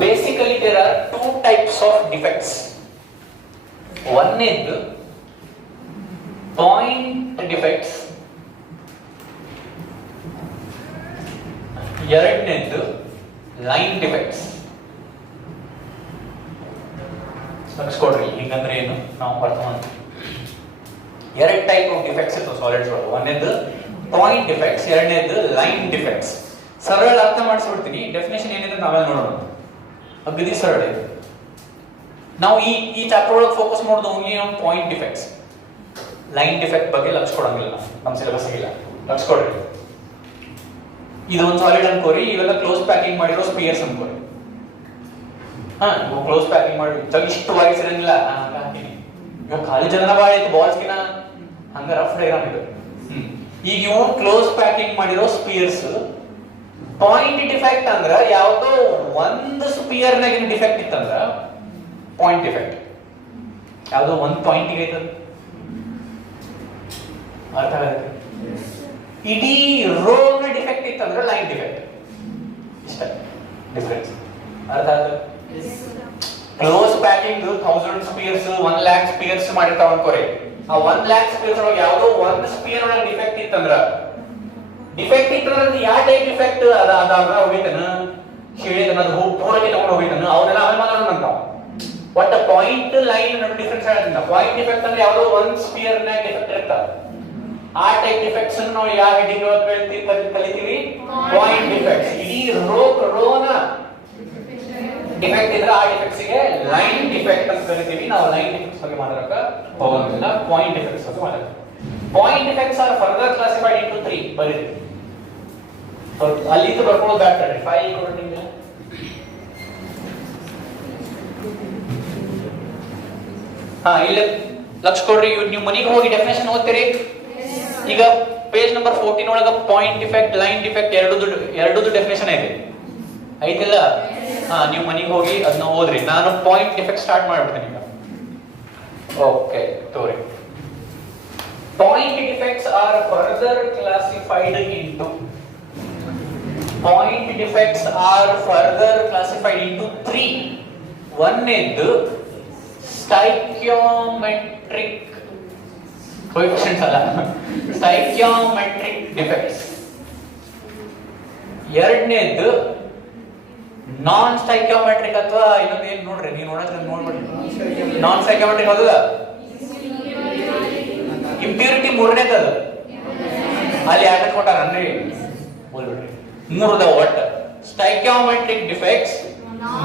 Basically there are two types of defects. One is point defects, ಎರಡನೇದು ಲೈನ್ ಡಿಫೆಕ್ಟ್ಸ್. ಲಕ್ಷಕೊಡ್ರಿ ಹಿಂಗಂದ್ರೆ ಏನು ನಾವು ಅರ್ಥ ಮಾಡ್ತೀವಿ. ಎರಡು ಟೈಪ್ ಆಫ್ ಡಿಫೆಕ್ಟ್ಸ್ ಇತ್ತು ಸಾಲಿಡ್ಸ್ ಒಳಗೆ. ಒಂದೇದು ಪಾಯಿಂಟ್ ಡಿಫೆಕ್ಟ್ಸ್, ಎರಡನೇದು ಲೈನ್ ಡಿಫೆಕ್ಟ್ಸ್. ಸರಳ ಅರ್ಥ ಮಾಡಿಸ್ಬಿಡ್ತೀನಿ. ಡೆಫಿನೇಷನ್ ಏನಿದೆ ನಾವೇ ನೋಡೋಣ. ಅಗದಿ ಸರಳ ಇದೆ. ನಾವು ಈ ಚಾಪ್ಟರ್ ಒಳಗೆ ಫೋಕಸ್ ಮಾಡೋದು only on point defects. Line defect ಬಗ್ಗೆ ಲಕ್ಷ ಕೊಡಂಗಿಲ್ಲ, ನಮ್ಮ ಸಿಲೆಬಸ್ ಇಲ್ಲ. ಲಕ್ಷ ಕೊಡ್ರಿ. ಇದೊಂದು ಸಾಲಿಡ್ ಅನ್ಕೋರಿ, ಇವೆಲ್ಲ ಕ್ಲೋಸ್ ಪ್ಯಾಕಿಂಗ್ ಮಾಡಿರೋ ಸ್ಪಿಯರ್ಸ್ ಅನ್ಕೋರಿ. ಇವು ಕ್ಲೋಸ್ ಪ್ಯಾಕಿಂಗ್ ಮಾಡಿ ಇಷ್ಟು ವಾಯ್ಸ್ ಇರಂಗಿಲ್ಲ. ಹಾಕಿನಿ ಇವಾಗ ಖಾಲಿ ಜನರ ಬಾಳ ಐತಿ ಬಾಲ್ಸ್ಕಿನ ಹಂಗ ರಫ್ ಡೈಗ್ರಾಮ್ ಇದು. ಈಗ ಇವು ಕ್ಲೋಸ್ ಪ್ಯಾಕಿಂಗ್ ಮಾಡಿರೋ ಸ್ಪಿಯರ್ಸ್. ಪಾಯಿಂಟ್ ಡಿಫೆಕ್ಟ್ ಅಂದ್ರ ಯಾವ್ದೋ ಒಂದು ಸ್ಪಿಯರ್ ನಾಗಿನ ಡಿಫೆಕ್ಟ್ ಇತ್ತಂದ್ರ ಪಾಯಿಂಟ್ ಡಿಫೆಕ್ಟ್. ಯಾವ್ದೋ ಒಂದು ಪಾಯಿಂಟ್ ಐತದ ಅರ್ಥ ಆಗುತ್ತೆ. ಇಡೀ ರೋನ ಡಿಫೆಕ್ಟ್ ಇತ್ತಂದ್ರೆ ಲೈನ್ ಡಿಫೆಕ್ಟ್. ಇಷ್ಟ ಡಿಫರೆನ್ಸ್ ಅರ್ಥ ಆಗುತ್ತೆ. Close packing 1000 spheres 1 lakh spheres ಮಾಡಿರ್ತಾವ ಅನ್ಕೋರಿ. ಆ 1 lakh ಸ್ಪಿಯರ್ಸ್ ಒಳಗೆ ಯಾವ್ದೋ ಒಂದು ಸ್ಪಿಯರ್ ಒಳಗೆ ಡಿಫೆಕ್ಟ್ ಇತ್ತಂದ್ರ ಯಾವ ಟೈಪ್ ಡಿಫೆಕ್ಟ್ ಅದಾದ್ರ ಹೋಗಿತನ ಶಿಳಿತನ ಅದು ಹೋಗಿ ಪೂರಕ್ಕೆ ತಗೊಂಡು ಹೋಗಿತನ ಅವನ್ನೆಲ್ಲ ಆಮೇಲೆ ಮಾತಾಡೋಣ ಅಂತ. ಒಟ್ಟ ಪಾಯಿಂಟ್ ಲೈನ್ ಡಿಫರೆನ್ಸ್ ಹೇಳ್ತೀನಿ. ಪಾಯಿಂಟ್ ಡಿಫೆಕ್ಟ್ ಅಂದ್ರೆ ಯಾವ್ದೋ ಒಂದು ಸ್ಪಿಯರ್ ನಾಗ ಡಿಫೆಕ್ಟ್ ಇರ್ತಾವ. ಆ ಟೈಪ್ ಡಿಫೆಕ್ಟ್ಸ್ ಅನ್ನು ನಾವು ಯಾವ ಹೆಡಿಂಗ್ ಒಳಗೆ ಕಲಿತೀವಿ? Point defects. ಇಡೀ ರೋನ ಡಿಫೆಕ್ಟ್ ಇದ್ರೆ ಆ ಡಿಫೆಕ್ಟ್ಸ್ ಗೆ ಲೈನ್ ಡಿಫೆಕ್ಟ್ ಅಂತ ಕರಿತೀವಿ. ನಾವು ಲೈನ್ ಡಿಫೆಕ್ಟ್ಸ್ ಬಗ್ಗೆ ಮಾತಾಡಕ ಹೋಗೋದಿಲ್ಲ, ಪಾಯಿಂಟ್ ಡಿಫೆಕ್ಟ್ಸ್ ಬಗ್ಗೆ ಮಾತಾಡ್ತೀವಿ. Point defects are further classified into 3. ಬರೀರಿ, ಅಲ್ಲಿಂದ ಬರ್ಕೊಳ್ಳೋದು ಬ್ಯಾಟ್ರಿ ಫೈಲ್ ಕೊಡ್ತೀನಿ. ಇಲ್ಲಿ ಲಕ್ಷ ಕೊಡ್ರಿ. ನೀವು ಮನೆಗೆ ಹೋಗಿ ಡೆಫಿನೇಷನ್ ಓದ್ತೀರಿ. ಈಗ ಪೇಜ್ ನಂಬರ್ 14 ಒಳಗ ಪಾಯಿಂಟ್ ಡಿಫೆಕ್ಟ್, ಲೈನ್ ಡಿಫೆಕ್ಟ್ ಎರಡೂ ಡೆಫಿನೇಷನ್ ಐತಿ, ಐತಿಲ್ಲ? ನೀವು ಮನೆಗೆ ಹೋಗಿ ಅದನ್ನ ಓದ್ರಿ. ನಾನು ಪಾಯಿಂಟ್ ಡಿಫೆಕ್ಟ್ ಸ್ಟಾರ್ಟ್ ಮಾಡ್ಬಿಡ್ತೀನಿ ಈಗ. ಓಕೆ ತೋರಿ. Point defects are further classified into 3. ಒಂದನೇದ್ದು ಸ್ಟೈಕ್ಯೋಮೆಟ್ರಿಕ್ ಕೋಎಫಿಷಿಯಂಟ್ಸ್ ಅಲ್ಲ, ಸ್ಟೈಕ್ಯೋಮೆಟ್ರಿಕ್ ಡಿಫೆಕ್ಟ್ಸ್. ಎರಡನೇದ್ದು ನಾನ್ ಸ್ಟೈಕ್ಯೋಮೆಟ್ರಿಕ್ ಅಥವಾ ಇನ್ನೊಂದು ಏನ್ ನೋಡ್ರಿ, ನೀವು ನೋಡ್ಬಿಡ್ರಿ. ನಾನ್ ಸ್ಟೈಕ್ಯೋಮೆಟ್ರಿಕ್ ಹೌದಲ್ಲ? ಇಂಪ್ಯೂರಿಟಿ ಮೂರನೇದು. ಅದು ಅಲ್ಲಿ ಯಾಕೆ ಕೊಟ್ಟಾರ ಅಂದ್ರೆ ಓದ್ಬಿಡ್ರಿ. ಮೂರದ ಒಟ್ಟು ಸ್ಟೈಕ್ಯೋಮೆಟ್ರಿಕ್ defects,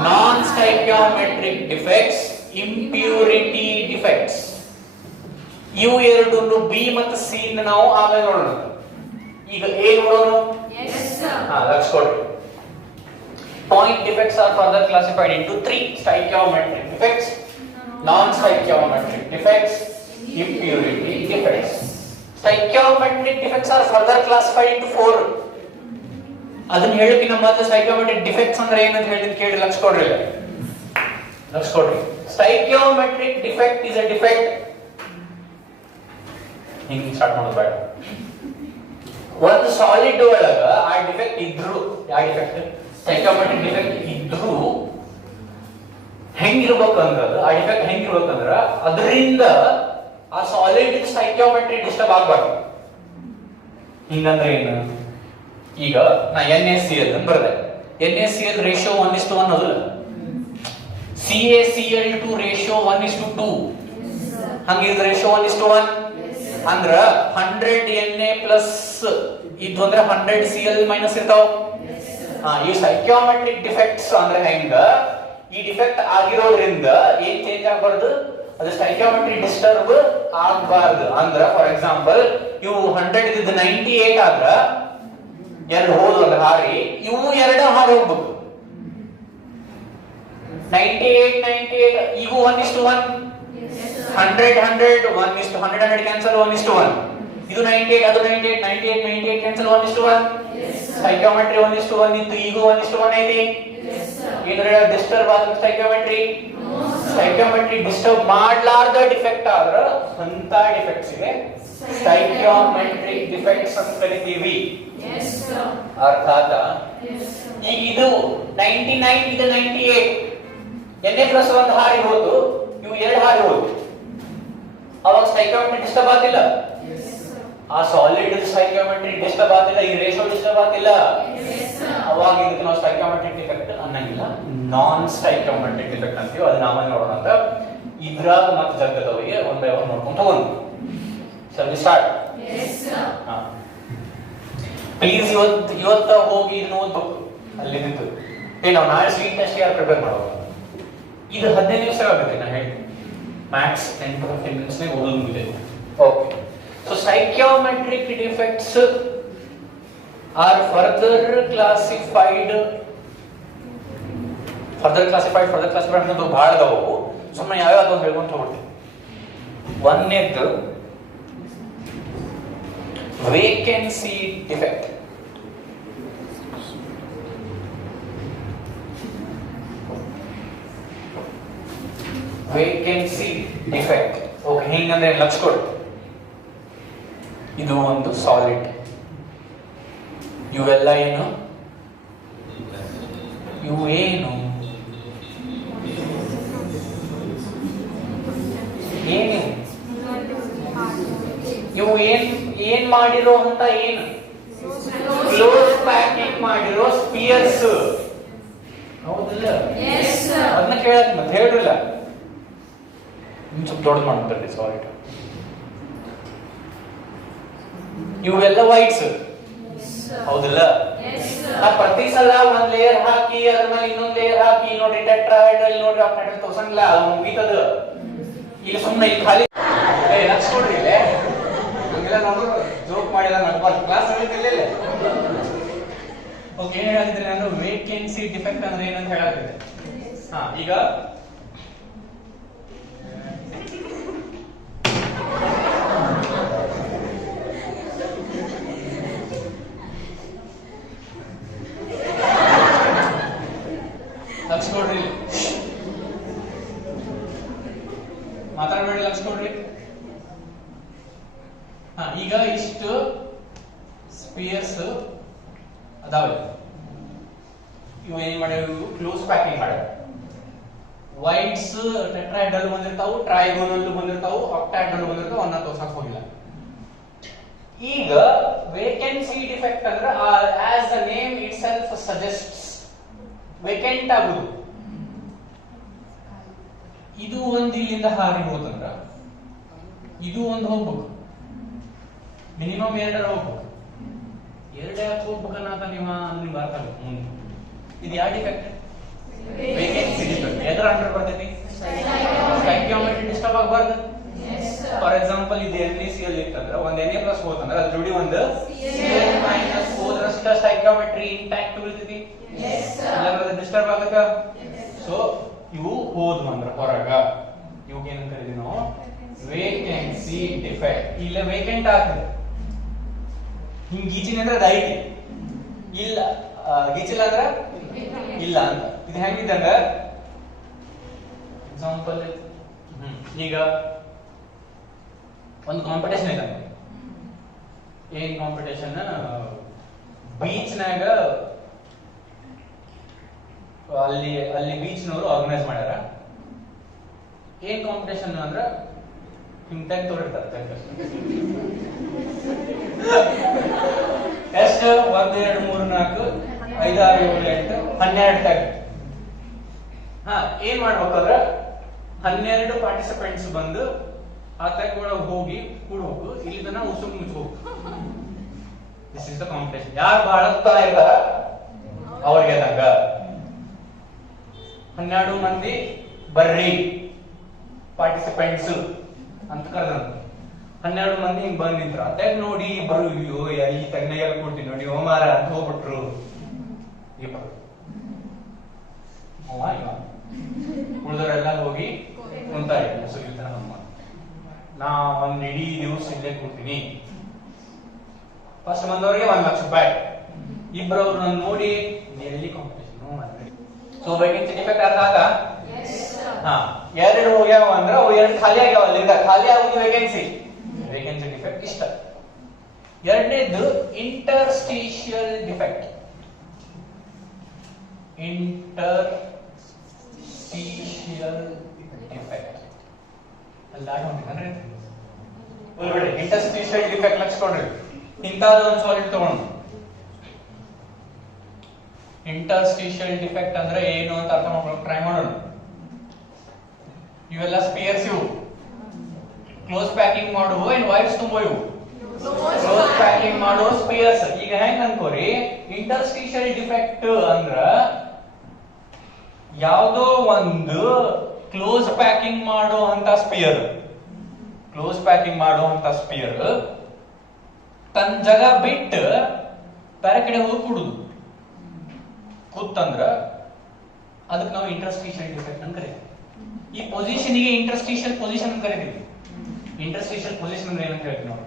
non stoichiometric defects, impurity defects. ಇವು ಎರಡು ಬಿ ಮತ್ತು ಸಿ ನಾವು ಆಮೇಲೆ ನೋಡೋಣ. ಈಗ ಎ ನೋಡೋಣ. ಲಕ್ಷ ಕೊಡ್ರಿ. Point defects are further classified into 3: stoichiometric defects, non stoichiometric defects, impurity defects. Stoichiometric defects are further classified into 4. ಅದನ್ನ ಹೇಳೋಕಿನ ಮೊದಲು ಸ್ಟೈಕ್ಯೋಮೆಟ್ರಿಕ್ ಡಿಫೆಕ್ಟ್ಸ್ ಅಂದ್ರೆ ಏನಂತ ಹೇಳಿದ್ ಕೇಳಿ ಲಕ್ಷ ಕೊಡ್ರಿ. ಸ್ಟೈಕ್ಯೋಮೆಟ್ರಿಕ್ ಡಿಫೆಕ್ಟ್ ಇಸ್ ಅ ಡಿಫೆಕ್ಟ್. ಹಿಂಗ್ ಸ್ಟಾರ್ಟ್ ಮಾಡೋದು ಬೇಡ. ಒಂದು ಸಾಲಿಡ್ ಒಳಗ ಆ ಡಿಫೆಕ್ಟ್ ಇದ್ರು, ಯಾವ ಡಿಫೆಕ್ಟ್? ಸ್ಟೈಕ್ಯೋಮೆಟ್ರಿಕ್ ಡಿಫೆಕ್ಟ್ ಇದ್ರು ಹೆಂಗಿರ್ಬೇಕಂದ್ರ, ಆ ಡಿಫೆಕ್ಟ್ ಹೆಂಗಿರ್ಬೇಕಂದ್ರ ಅದರಿಂದ ಆ ಸಾಲಿಡ್ ಸ್ಟೈಕ್ಯೋಮೆಟ್ರಿ ಡಿಸ್ಟರ್ಬ್ ಆಗಬಾರ್ದು. ಹಿಂಗಂದ್ರೆ ಏನು? ಈಗ ನಾ NaCl ಅಂತ ಬರ್ದೆ. NaCl ರೇಷಿಯೋ 1:1 ಅದಲ್ಲ? CaCl2 ratio 1:2. ಹಂಗಿದ್ರೆ ರೇಷಿಯೋ 1:1 ಅಂದ್ರ 100 Na ಪ್ಲಸ್ ಇದು ಅಂದ್ರೆ 100 Cl ಮೈನಸ್ ಇರ್ತಾವ. ಈ ಸ್ಟೈಕ್ಯೋಮೆಟ್ರಿಕ್ ಡಿಫೆಕ್ಟ್ಸ್ ಅಂದ್ರೆ ಹೆಂಗ? ಈ ಡಿಫೆಕ್ಟ್ ಆಗಿರೋದ್ರಿಂದ ಏನ್ ಚೇಂಜ್ ಆಗಬಾರ್ದು, ಅದು ಸ್ಟೈಕ್ಯೋಮೆಟ್ರಿ ಡಿಸ್ಟರ್ಬ್ ಆಗಬಾರ್ದು. ಅಂದ್ರ ಫಾರ್ ಎಕ್ಸಾಂಪಲ್ ಇವು 100 ಇದ್ದ 98 ಆದ್ರ ಎರಡು ಹೋದ್ರಲ್ಲ ಹಾರಿ, ಇವು ಎರಡು ಹಾರಿ ಹೋಗ್ಬೇಕು. 98 ಇವು 1:1, 100 100 ಕ್ಯಾನ್ಸಲ್ 1:1. ಇದು 98 ಅದು 98 ಕ್ಯಾನ್ಸಲ್ 1:1. ಸ್ಟೈಕ್ಯೋಮೆಟ್ರಿ 1:1 ಇತ್ತು, ಈಗ 1:1 ಐತಿ. ಏನಾರ ಡಿಸ್ಟರ್ಬ್ ಆದ ಸ್ಟೈಕ್ಯೋಮೆಟ್ರಿ ಡಿಸ್ಟರ್ಬ್ ಮಾಡ್ಲಾರ್ದ ಡಿಫೆಕ್ಟ್ ಆದ್ರ ಅಂತ ಡಿಫೆಕ್ಟ್ಸ್ ಗೆ ಸ್ಟೈಕ್ಯೋಮೆಟ್ರಿಕ್ ಡಿಫೆಕ್ಟ್ಸ್ ಅಂತ ಕರಿತೀವಿ. ಅರ್ಥ ಆಯ್ತಾ? ಈಗ ಇದು 99 ಇದು 98, Na+1 ಹಾರಿ ಹೋದು, ಇವು ಎರಡು ಹಾರಿ ಹೋದು, ಅವಾಗ ಸ್ಟೈಕ್ಯೋಮೆಟ್ರಿ ಡಿಸ್ಟರ್ಬ್ ಆಗಿಲ್ಲ. ಆ ಸಾಲಿಡ್ ಸ್ಟೈಕ್ಯೋಮೆಟ್ರಿ ಡಿಸ್ಟರ್ಬ್ ಆಗಿಲ್ಲ, ಈ ರೇಷಿಯೋ ಡಿಸ್ಟರ್ಬ್ ಆಗಿಲ್ಲ. ಅವಾಗ ಇದಕ್ಕೆ ನಾವು ಸ್ಟೈಕ್ಯೋಮೆಟ್ರಿಕ್ ಡಿಫೆಕ್ಟ್ ಅನ್ನಂಗಿಲ್ಲ, ನಾನ್ ಸ್ಟೈಕ್ಯೋಮೆಟ್ರಿಕ್ ಡಿಫೆಕ್ಟ್ ಅಂತೀವಿ. ಅದನ್ನ ಆಮೇಲೆ ನೋಡೋಣ ಅಂತ. ಇದ್ರಾಗ ಮತ್ತೆ ಜಗದವರಿಗೆ ಒನ್ ಬೈ ಒನ್ ನೋಡ್ಕೊಂಡು ತಗೊಂಡು ಸರಿ ಸ್ಟಾರ್ಟ್. ಪ್ಲೀಸ್ ಇವತ್ತ ಹೋಗಿ ಇದನ್ನ ಓದ್ಬೇಕು ಅಲ್ಲಿ ನಿಂತು. ನಾವು ನಾಳೆ ಸ್ವೀಟ್ ಟೆಸ್ಟ್ ಯಾರು ಪ್ರಿಪೇರ್ ಮಾಡೋದು? ಇದು 15 ನಿಮಿಷ ಆಗುತ್ತೆ. ನಾ ಹೇಳಿ ಮ್ಯಾಕ್ಸ್ 10 to 15 minutes ಓದೋದು ಮುಗಿದಿದೆ. Okay, so stoichiometric defects are further classified ಅನ್ನೋದು ಭಾಳ ಅದಾವು. ಸುಮ್ಮನೆ ಯಾವ್ಯಾವ ಒಂದು ಹೇಳ್ಕೊಂತ ಹೋಗ್ಬಿಡ್ತೀವಿ. ಒಂದನೇದ್ದು vacancy defect. Vacancy defect okay, ಹಿಂಗಂದ್ರೆ ಲಕ್ಷ ಕೊಡು. ಇದು ಒಂದು ಸಾಲಿಡ್, ಇವೆಲ್ಲ ಏನು? ಇವು ಏನು? ಏನು ಇವು ಏನ್ ಮಾಡಿರೋ ಅಂತ ಏನು? ಕ್ಲೋಸ್ ಪ್ಯಾಕಿಂಗ್ ಮಾಡಿರೋ ಸ್ಪಿಯರ್ಸ್. ಹೌದಿಲ್ಲ? ಅದನ್ನ ಕೇಳಕ್ ಮತ್ತೆ ಹೇಳ್ರಿಲ್ಲ. ಸ್ವಲ್ಪ ದೊಡ್ಡ ಮಾಡ್ತಾರೆ ಸಾಲಿಡ್. ಇವೆಲ್ಲ ವೈಟ್ಸ್ ಹೌದಲ್ಲ? ನಾ ಪ್ರತಿ ಸಲ ಒಂದ್ ಲೇಯರ್ ಹಾಕಿ ಅದ್ರ ಮೇಲೆ ಇನ್ನೊಂದ್ ಲೇಯರ್ ಹಾಕಿ ನೋಡ್ರಿ ಟೆಟ್ರಾಹೈಡ್ರಲ್ ನೋಡ್ರಿ ಆಕ್ಟೈಡ್ರಲ್ ತೋರ್ಸಂಗಿಲ್ಲ, ಅದು ಮುಗೀತದ. ಇಲ್ಲಿ ಸುಮ್ಮನೆ ಇಲ್ಲಿ ಖಾಲಿ ಲಕ್ಷ ಕೊಡ್ರಿ ಇಲ್ಲೇ ಹಂಗೆಲ್ಲ ನೋಡ್ರು ಜೋಕ್ ಮಾಡಿದ ನಡ್ಬಾರ್ದು ಕ್ಲಾಸ್ ನಡೀತಿಲ್ಲ. ಓಕೆ, ಏನ್ ಹೇಳಿದ್ರೆ ನಾನು ವೇಕೆನ್ಸಿ ಡಿಫೆಕ್ಟ್ ಅಂದ್ರೆ ಏನಂತ ಹೇಳತ್ತಿದ್ದೆ. ಈಗ ಲಕ್ಷ ಕೊಡ್ರಿ, ಮಾತಾಡಬೇಡಿ, ಲಕ್ಷ ಕೊಡ್ರಿ. ಈಗ ಇಷ್ಟು ಸ್ಪಿಯರ್ಸ್ ಅದಾವೆ. ಇವು ಏನ್ ಮಾಡ್ಯಾವ? ಕ್ಲೋಸ್ ಪ್ಯಾಕಿಂಗ್ ಮಾಡ್ಯಾವ. ವೈಟ್ಸ್ ಟೆಟ್ರಾಹೈಡ್ರಲ್ ಬಂದಿರ್ತಾವು, ಟ್ರೈಗೋನಲ್ ಬಂದಿರ್ತಾವು, ಆಕ್ಟಾಹೈಡ್ರಲ್ ಬಂದಿರ್ತಾವು, ಅವನ್ನ ತೋರ್ಸಕ್ ಹೋಗಿಲ್ಲ. ಈಗ ವೇಕೆನ್ಸಿ ಡಿಫೆಕ್ಟ್ ಅಂದ್ರೆ as the name itself suggests vacant ಆಗುದು. ಇದು ಒಂದು ಇಲ್ಲಿಂದ ಹಾರಿ ಹೋದಂದ್ರ ಇದು ಒಂದು ಹೋಗ್ಬೇಕು, ಮಿನಿಮಮ್ 2 ಹೋಗ್ಬೇಕು. 2 ಯಾಕೆ ಹೋಗ್ಬೇಕನ್ನ ನಿಮ್ಗೆ ಅರ್ಥ ಆಗುತ್ತೆ ಮುಂದೆ. ಇದು ಯಾವ ಡಿಫೆಕ್ಟ್? Vacancy defect. ಎದ್ರ ಅಂಡರ್ ಬರ್ತೈತಿ? ಸ್ಟಾಯ್ಕಿಯೋಮೆಟ್ರಿ ಡಿಸ್ಟರ್ಬ್ ಆಗಬಾರ್ದು. ಫಾರ್ ಎಕ್ಸಾಂಪಲ್ ಇದು NaCl ಇತ್ತಂದ್ರೆ ಒಂದು Na+ ಹೋತಂದ್ರೆ ಅದ್ರ ಜೋಡಿ ಒಂದು Cl- ಹೋದ್ರಷ್ಟ ಸ್ಟಾಯ್ಕಿಯೋಮೆಟ್ರಿ ಇಂಟ್ಯಾಕ್ಟ್ ಉಳಿತೈತಿ. ಡಿಸ್ಟರ್ಬ್ ಆಗುತ್ತ. ಸೊ ಇವು ಹೋದ್ವು ಅಂದ್ರೆ ಹೊರಗ, ಇವಾಗ ಏನಂತ ಕರೀತೀವಿ ನಾವು? Vacancy defect. ಇಲ್ಲ ವೇಕೆಂಟ್ ಆಗ್ತದೆ, ಹಿಂಗ್ ಗೀಚಿನ ಅಂದ್ರೆ ಅದು ಐತಿ, ಇಲ್ಲ ಗೀಚಿಲ್ಲ ಅಂದ್ರ ಇಲ್ಲ ಅಂತ. ಇದು ಹೆಂಗಿದ್ದಂಗ ಎಕ್ಸಾಂಪಲ್, ಈಗ ಒಂದು ಕಾಂಪಿಟೇಷನ್ ಇದೆ. ಏನ್ ಕಾಂಪಿಟೇಷನ್? ಬೀಚ್ನಾಗ ಅಲ್ಲಿ ಬೀಚ್ನವರು ಆರ್ಗನೈಸ್ ಮಾಡ್ಯಾರ. ಏನ್ ಕಾಂಪಿಟೇಷನ್ ಅಂದ್ರ ಹಿಂಗ್ ಟೆಂತ್ ಹೊಡಿರ್ತಾರೆ. ಎಷ್ಟು? 1 2 3 4 5 6 7 8 12 ಟ್ಯಾಗ್. ಏನ್ ಮಾಡ್ಬೇಕಂದ್ರ 12 ಪಾರ್ಟಿಸಿಪೆಂಟ್ಸ್ ಬಂದು ಆ ಟ್ಯಾಗ್ ಒಳಗೆ ಹೋಗಿ ಕೂಡ್ಬೇಕು, ಇಲ್ಲಿ ತನ ಉಸುಕ್ ಮುಚ್ಬೇಕು. This is the competition. ಯಾರು ಬಹಳ ಇರ್ತಾರ ಅವ್ರಿಗೆ ತಂಗ 12 ಮಂದಿ ಬರ್ರಿ ಪಾರ್ಟಿಸಿಪೆಂಟ್ಸ್ ಅಂತ ಕರೆದಂತ. 12 ಮಂದಿ ಹಿಂಗ್ ಬಂದ್ ನಿಂತ್ರ ಅತ್ತಾಗ ನೋಡಿ ಇಬ್ರು ಅಯ್ಯೋ ಈ ತಣ್ಣಗೆಲ್ಲ ಕೊಡ್ತೀನಿ ನೋಡಿ ಹೋಮಾರ ಅಂತ ಹೋಗ್ಬಿಟ್ರು. ಇಬ್ರು ಉಳಿದವರೆಲ್ಲ ಹೋಗಿ ಕುಂತಾರೆ. ಮುಸುಗಿರ್ತಾನ ನಮ್ಮ ನಾ ಒಂದ್ ಇಡೀ ದಿವಸ ಇಲ್ಲೇ ಕೊಡ್ತೀನಿ. ಫಸ್ಟ್ ಬಂದವರಿಗೆ 1 ಲಕ್ಷ ರೂಪಾಯಿ. ಇಬ್ರು ಅವ್ರನ್ನ ನೋಡಿ ಎಲ್ಲಿ ಕಾಂಪಿಟೇಷನ್. ಸೊ ವೇಕೆನ್ಸಿ ಡಿಫೆಕ್ಟ್ ಆದಾಗ 2 ಹೋಗ್ಯಾವ ಅಂದ್ರೆ ಅವು 2 ಖಾಲಿ ಆಗ್ಯಾವ. ಅಲ್ಲಿಂದ ಖಾಲಿ ಆಗುದು ವೇಕೆನ್ಸಿ ಡಿಫೆಕ್ಟ್ ಇಷ್ಟ. ಎರಡನೇದು interstitial defect. Interstitial defect lakh ಕೊಡ್ರಿ. ಇಂಥದ್ದು ಒಂದು ಸಾಲಿಡ್ ತಗೊಂಡು ಇಂಟರ್ಸ್ಟಿಷಿಯಲ್ ಡಿಫೆಕ್ಟ್ ಅಂದ್ರೆ ಏನು ಅಂತ ಅರ್ಥ ಮಾಡ್ಕೊಳ್ಳೋಕೆ ಟ್ರೈ ಮಾಡೋಣ. ಇವೆಲ್ಲ ಸ್ಪಿಯರ್ಸ್, ಇವು ಕ್ಲೋಸ್ ಪ್ಯಾಕಿಂಗ್ ಮಾಡುವ ಏನ್ ವೈಟ್ಸ್ ತುಂಬೋ? ಇವು ಕ್ಲೋಸ್ ಪ್ಯಾಕಿಂಗ್ ಮಾಡೋ ಸ್ಪಿಯರ್ಸ್. ಈಗ ಹೆಂಗ್ ಅನ್ಕೋರಿ, ಇಂಟರ್ಸ್ಟಿಷಿಯಲ್ ಡಿಫೆಕ್ಟ್ ಅಂದ್ರ ಯಾವುದೋ ಒಂದು ಕ್ಲೋಸ್ ಪ್ಯಾಕಿಂಗ್ ಮಾಡೋ ಅಂತ ಸ್ಪಿಯರ್, ಕ್ಲೋಸ್ ಪ್ಯಾಕಿಂಗ್ ಮಾಡೋ ಅಂತ ಸ್ಪಿಯರ್ ತನ್ನ ಜಾಗ ಬಿಟ್ಟು ಬೇರೆ ಕಡೆ ಹೋಗಿ ಕೂಡುದು. ಕೂತಂದ್ರ ಅದಕ್ಕೆ ನಾವು ಇಂಟರ್ಸ್ಟಿಷಿಯಲ್ ಡಿಫೆಕ್ಟ್ ಅಂತ ಕರೀತೀವಿ. ಈ ಪೊಸಿಷನ್ಗೆ ಇಂಟರ್ಸ್ಟಿಷಿಯಲ್ ಪೊಸಿಷನ್ ಅಂತ ಕರೀತೀವಿ. ಇಂಟರ್ಸ್ಟಿಷಿಯಲ್ ಪೊಸಿಷನ್ ಅಂದ್ರೆ ಏನಂತ ಹೇಳ್ತೀವಿ ನೋಡಿ.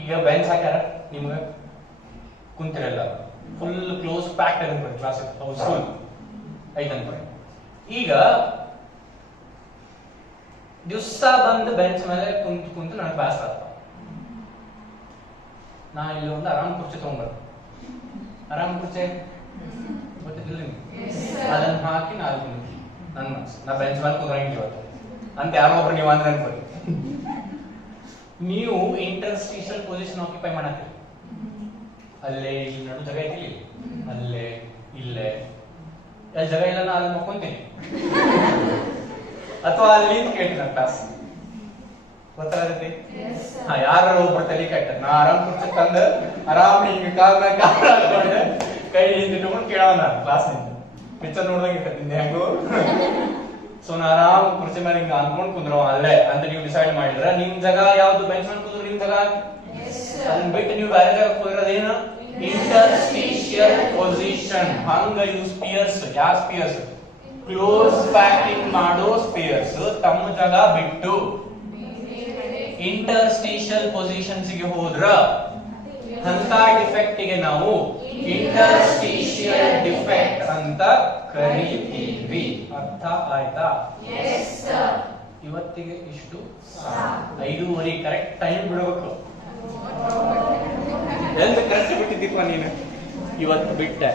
ಈಗ ಬೆಂಚ್ ಹಾಕ್ಯಾರ, ನಿಮ್ಗೆ ಕುಂತಿರಲ್ಲ, ಫುಲ್ ಕ್ಲೋಸ್ ಪ್ಯಾಕ್ಡ್ ಅನ್ಕೊಳ್ಳಿ, ಕ್ಲಾಸ್ ಸ್ಕೂಲ್ ಐತೆ ಅನ್ಕೊಳ್ಳಿ. ಈಗ ದಿವಸ ಬಂದು ಬೆಂಚ್ ಮೇಲೆ ಕುಂತು ನನಗೆ ಕ್ಲಾಸ್ ಆಗ್ತಾವ. ನಾ ಇಲ್ಲಿ ಒಂದು ಆರಾಮ್ ಕುರ್ಚಿ ತಗೊಂಡ್ಬರ್ತೀನಿ. ಆರಾಮ್ ಕುರ್ಚಿ ಗೊತ್ತಿಲ್ಲ ನಿಮ್ಗೆ? ಅದನ್ನ ಹಾಕಿ ನಾನು ನನ್ನ ಮನಸ್ಸು ನಾ ಬೆಂಚ್ ಮೇಲೆ ಕುಂದ್ರಂಗಿಲ್ಲ ಇವತ್ತು ಅಂತ ಯಾರೋ ಒಬ್ರು ನೀವು ಅಂದ್ರೆ ಅನ್ಕೊಳ್ಳಿ. ನೀವು ಇಂಟರ್ಸ್ಟಿಷಿಯಲ್ ಪೊಸಿಷನ್ ಆಕ್ಯುಪೈ ಮಾಡತ್ತೀರಿ. ಅಲ್ಲೇ ಇಲ್ಲಿ ನಡು ಜಾಗ ಐತಿ, ಅಲ್ಲೇ ಇಲ್ಲೇ ಅಲ್ಲಿ ಜಾಗ ಇಲ್ಲ, ನಾ ಅಲ್ಲಿ ಮಕ್ಕೊಂತೀನಿ ಅಥವಾ ಅಲ್ಲಿ ಕೇಳ್ತೀನಿ ಕ್ಲಾಸ್. ಗೊತ್ತಾಗತ್ತೆ Yes, sir. ಹಾ ಯಾರು ಒಬ್ರು ತಲೆ ಕಟ್ಟ ನಾ ಆರಾಮ್ ಕುರ್ಚಿ ತಂದ ಆರಾಮ್ ಹಿಂಗ ಕಾಲ್ ಮ್ಯಾಗ ಕಾಲ್ ಹಾಕೊಂಡು ಕೈ ಹಿಂದಿಟ್ಕೊಂಡು ಕೇಳೋಣ ಕ್ಲಾಸ್ ನಿಂದ ಪಿಕ್ಚರ್ ನೋಡ್ದಂಗೆ ಇರ್ತದೆ ಹೆಂಗು ಸೊ ನಾ ಆರಾಮ್ ಕುರ್ಚಿ ಮೇಲೆ ಹಿಂಗ ಅನ್ಕೊಂಡ್ ಕುಂದ್ರು ಅಲ್ಲೇ ಅಂತ ನೀವು ಡಿಸೈಡ್ ಮಾಡಿದ್ರ ನಿಮ್ ಜಾಗ ಯಾವ್ದು ಬೆಂಚ್ ಮೇಲೆ ಕುಂದ್ರು ನಿಮ್ ಜಾಗ Yes, sir. ಅದನ್ನ ಬಿಟ್ಟು ನೀವು ಬೇರೆ ಜಾಗ ಕುಂದ್ರದೇನು ಇಂಟರ್ಸ್ಟಿಷಿಯಲ್ ಪೊಸಿಷನ್ ಹಂಗ ಯೂಸ್ ಸ್ಪಿಯರ್ಸ್ ಯಾವ ಸ್ಪಿಯರ್ಸ್ ಕ್ಲೋಸ್ ಪ್ಯಾಕಿಂಗ್ ಮಾಡೋ ಸ್ಪಿಯರ್ಸ್ ತಮ್ಮ ಜಾಗ ಬಿಟ್ಟು ಇಂಟರ್ಸ್ಟಿಷಿಯಲ್ ಪೊಸಿಷನ್ಸ್ ಗೆ ಹೋದ್ರ ಅಂತ ಡಿಫೆಕ್ಟ್ ಗೆ ನಾವು ಇಂಟರ್ಸ್ಟಿಷಿಯಲ್ ಡಿಫೆಕ್ಟ್ ಅಂತ ಕರೀತೀವಿ ಅರ್ಥ ಆಯ್ತಾ Yes, sir. ಇವತ್ತಿಗೆ ಇಷ್ಟು 5:30 ಕರೆಕ್ಟ್ ಟೈಮ್ ಬಿಡಬೇಕು ಎಂದು ಕರೆಕ್ಟ್ ಬಿಟ್ಟಿದ್ದೀಪ ನೀನು ಇವತ್ತು ಬಿಟ್ಟೆ